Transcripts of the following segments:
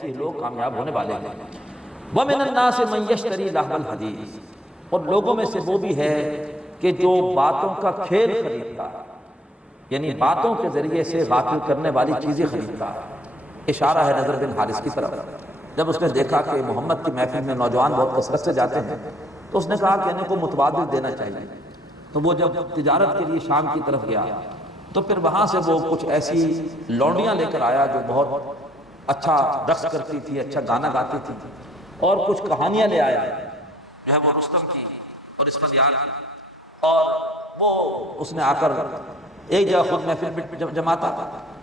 ایسے ہی لوگ کامیاب ہونے والے ہیں۔ وَمِنَ النَّاسِ مَن يَشْتَرِي لَهْوَ الْحَدِيثِ، اور لوگوں میں سے وہ بھی ہے کہ جو باتوں کا کھیل خریدتا ہے، یعنی باتوں کے ذریعے سے غافل کرنے والی چیزیں خریدتا ہے۔ اشارہ ہے نضر بن حارث کی طرف، جب اس نے دیکھا کہ محمد کی محفل میں نوجوان بہت کثرت سے جاتے ہیں تو اس نے کہا کہ انہیں کو متبادل دینا چاہیے۔ تو وہ جب تجارت کے لیے شام کی طرف گیا تو پھر وہاں سے وہ کچھ ایسی لونڈیاں لے کر آیا جو بہت اچھا رقص کرتی تھی، اچھا گانا گاتی تھی، اور کچھ کہانیاں لے آیا جو ہے وہ رستم کی اور اسفندیار کی، اور وہ اس نے آ کر ایک جگہ خود محفل جماتا،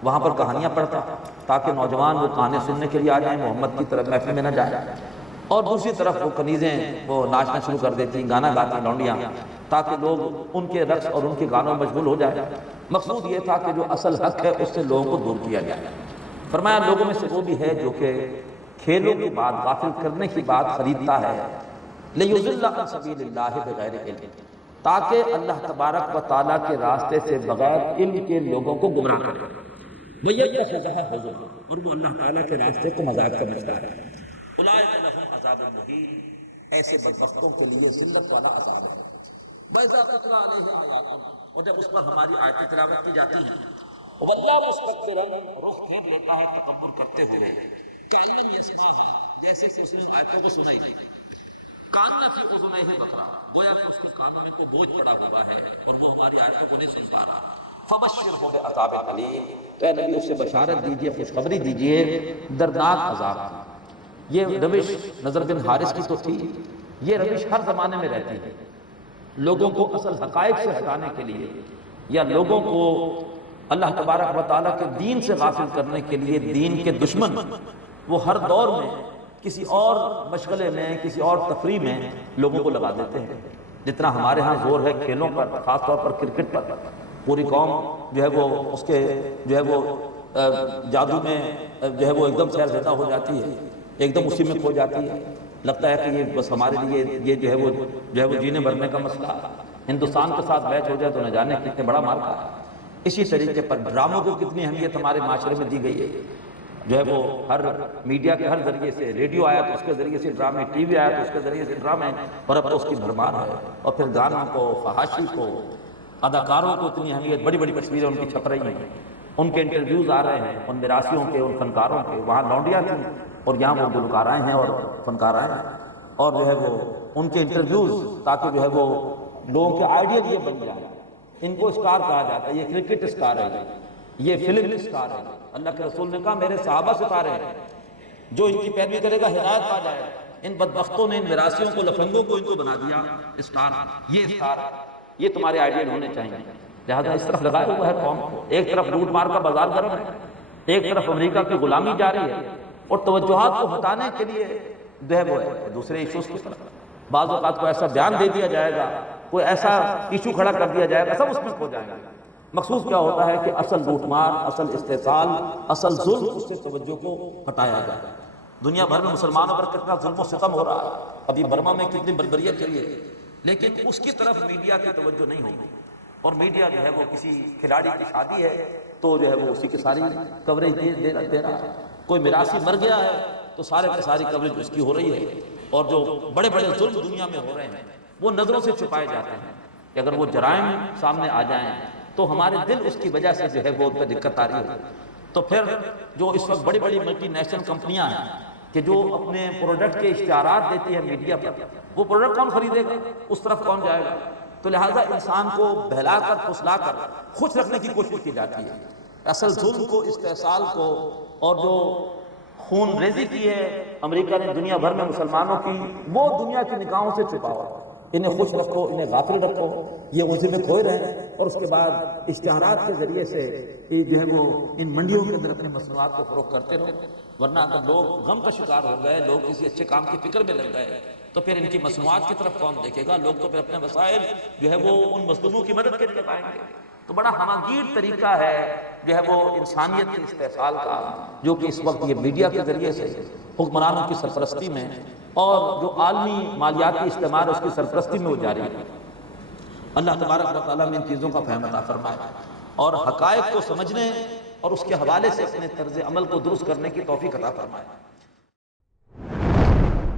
وہاں پر کہانیاں پڑھتا تاکہ نوجوان وہ کہانیاں سننے کے لیے آ جائیں، محمد کی طرف محفل میں نہ جائیں، اور دوسری طرف وہ کنیزیں وہ ناچنا شروع کر دیتی، گانا گاتی لونڈیاں، تاکہ لوگ ان کے رقص اور ان کے گانوں میں مشغول ہو جائیں۔ مقصود یہ تھا کہ جو اصل حق ہے اس سے لوگوں کو دور کیا جائے۔ فرمایا لوگوں میں سے وہ بھی ہے جو کہ کھیلوں کی بات، غافل کرنے کی بات خریدتا ہے، لِيُضِلَّ عَن سَبِيلِ اللَّهِ بِغَيْرِ عِلْمٍ، تاکہ اللہ تبارک و تعالیٰ کے راستے سے بغیر علم کے لوگوں کو گمراہ کرے، وَيَتَّخِذَهَا هُزُوًا، اور وہ اللہ تعالیٰ کے راستے کو مذاق سمجھتا ہے۔ أُولَٰئِكَ لَهُمْ عَذَابٌ مُّهِينٌ، ایسے بدبختوں کے لیے ذلت والا عذاب ہے۔ وَإِذَا تُتْلَىٰ عَلَيْهِ آیَاتُنَا، اور جب اس پر ہماری آیتیں تلاوت کی جاتی ہیں، وَلَّىٰ مُسْتَكْبِرًا، رخ پھیر لیتا ہے تکبر کرتے ہوئے، كَأَن لَّمْ يَسْمَعْهَا، جیسے کہ اس نے آیتوں کو سنا ہی نہیں، كَأَنَّ فِي أُذُنَيْهِ وَقْرًا، گویا کہ اس کے کانوں میں تو بوجھ پڑا ہوا ہے اور وہ ہماری آیتوں کو نہیں سن پا رہا۔ فَبَشِّرْهُ بِعَذَابٍ أَلِيمٍ، اے نبی اسے بشارت دیجئے، خوشخبری دیجئے دردناک عذاب کی۔ یہ روش نضر بن حارث کی تو تھی، یہ روش ہر زمانے میں رہتی ہے، لوگوں کو اصل حقائق سے ہٹانے کے لیے یا لوگوں کو اللہ تبارک و تعالیٰ کے دین سے غافل کرنے کے لیے دین کے دشمن وہ ہر دور میں کسی اور مشغلے میں، کسی اور تفریح میں لوگوں کو لگا دیتے ہیں۔ جتنا ہمارے ہاں زور ہے کھیلوں پر، خاص طور پر کرکٹ پر، پوری قوم جو ہے وہ اس کے جو ہے وہ جادو میں جو ہے وہ ایک دم سیر زدہ ہو جاتی ہے، ایک دم اسی میں کھو جاتی ہے، لگتا ہے کہ یہ بس ہمارے لیے یہ جو ہے وہ جینے بھرنے کا مسئلہ، ہندوستان کے ساتھ میچ ہو جائے تو نہ جانے کتنے بڑا مارکا ہے۔ اسی طریقے پر ڈراموں کو کتنی اہمیت ہمارے معاشرے میں دی گئی ہے، جو ہے وہ ہر میڈیا کے ہر ذریعے سے، ریڈیو آیا تو اس کے ذریعے سے ڈرامے، ٹی وی آیا تو اس کے ذریعے سے ڈرامے، اور اب تو اس کی بھرمار ہے، اور پھر گانوں کو، فحاشی کو، اداکاروں کو اتنی اہمیت، بڑی بڑی تصویریں ان کی چھپ رہی ہیں، ان کے انٹرویوز آ رہے ہیں، ان میراثیوں کے، ان فنکاروں کے، وہاں لونڈیاں تھیں اور یہاں وہ گلوکارائیں ہیں اور فنکارائیں ہیں، اور جو ہے وہ ان کے انٹرویوز تاکہ جو ہے وہ لوگوں کے آئیڈیل یہ بن جائے، ان کو اسٹار کہا جاتا ہے، یہ کرکٹ اسٹار ہے، یہ فلم اسٹار ہے۔ اللہ کے رسول نے کہا میرے صحابہ ستارے ہیں، جو ان کی پیروی کرے گا ہدایت پا جائے گا۔ ان بدبختوں نے، ان میراثیوں کو، لفنگوں کو ان کو بنا دیا اسٹار، یہ اسٹار، یہ تمہارے آئیڈیل ہونے چاہیے۔ لہٰذا اس طرف لگایا ہوا ہے قوم کو، ایک طرف لوٹ مار کا بازار گرم ہے، ایک طرف امریکہ کی غلامی جاری ہے، اور توجہات کو ہٹانے کے لیے جو ہے وہ دوسرے ایشوز کی طرف بعض اوقات کو ایسا بیان دے دیا جائے گا، کوئی ایسا ایشو کھڑا کر دیا جائے گا، سب اس میں کھو جائیں گے۔ مقصود کیا ہوتا ہے کہ اصل لوٹ مار، اصل استحصال، اصل ظلم، اس سے توجہ کو ہٹایا جائے۔ دنیا بھر میں مسلمانوں پر کتنا ظلم و ستم ہو رہا ہے، ابھی برما میں کتنی بربریت چلی ہے، لیکن اس کی طرف میڈیا کی توجہ نہیں ہوگی، اور میڈیا جو ہے وہ کسی کھلاڑی کی شادی ہے تو جو ہے وہ اسی کی ساری کوریج دے رہا ہے، کوئی میراثی مر گیا ہے تو سارے کی ساری کوریج اس کی ہو رہی ہے، اور جو بڑے بڑے ظلم دنیا میں ہو رہے ہیں وہ نظروں سے چھپائے جاتے ہیں کہ اگر وہ جرائم سامنے آ جائیں تو ہمارے دل اس کی وجہ سے جو ہے وہ ان پہ دقت آ رہی ہے۔ تو پھر جو اس وقت بڑی بڑی ملٹی نیشنل کمپنیاں ہیں کہ جو اپنے پروڈکٹ کے اشتہارات دیتی ہیں میڈیا پر، وہ پروڈکٹ کون خریدے گا، اس طرف کون جائے گا؟ تو لہٰذا انسان کو بہلا کر، پھسلا کر خوش رکھنے کی کوشش کی جاتی ہے۔ اصل ظلم کو، استحصال کو، اور جو خون ریزی کی ہے امریکہ نے دنیا بھر میں مسلمانوں کی، وہ دنیا کی نگاہوں سے چھپاؤ، انہیں خوش رکھو، انہیں غافل رکھو، یہ اسی میں کھوئے رہیں، اور اس کے بعد اشتہارات کے ذریعے سے یہ جو ہے وہ ان منڈیوں کے اندر اپنے مصنوعات کو فروخت کرتے رہو، ورنہ اگر لوگ غم کا شکار ہو گئے، لوگ کسی اچھے کام کی فکر میں لگ گئے تو پھر ان کی مصنوعات کی طرف کون دیکھے گا؟ لوگ تو پھر اپنے وسائل جو ہے وہ ان مظلوموں کی مدد کے لیے لگائیں گے۔ تو بڑا ہماگیر طریقہ ہے جو ہے وہ انسانیت کے استحصال کا، جو کہ اس وقت یہ میڈیا کے ذریعے سے حکمرانوں کی سرپرستی میں اور جو عالمی مالیاتی استعمار اس کی سرپرستی میں وہ جاری ہے۔ اللہ تبارک و تعالیٰ میں ان چیزوں کا فہم عطا فرمائے اور حقائق کو سمجھنے اور اس کے حوالے سے اپنے طرز عمل کو درست کرنے کی توفیق عطا فرمائے۔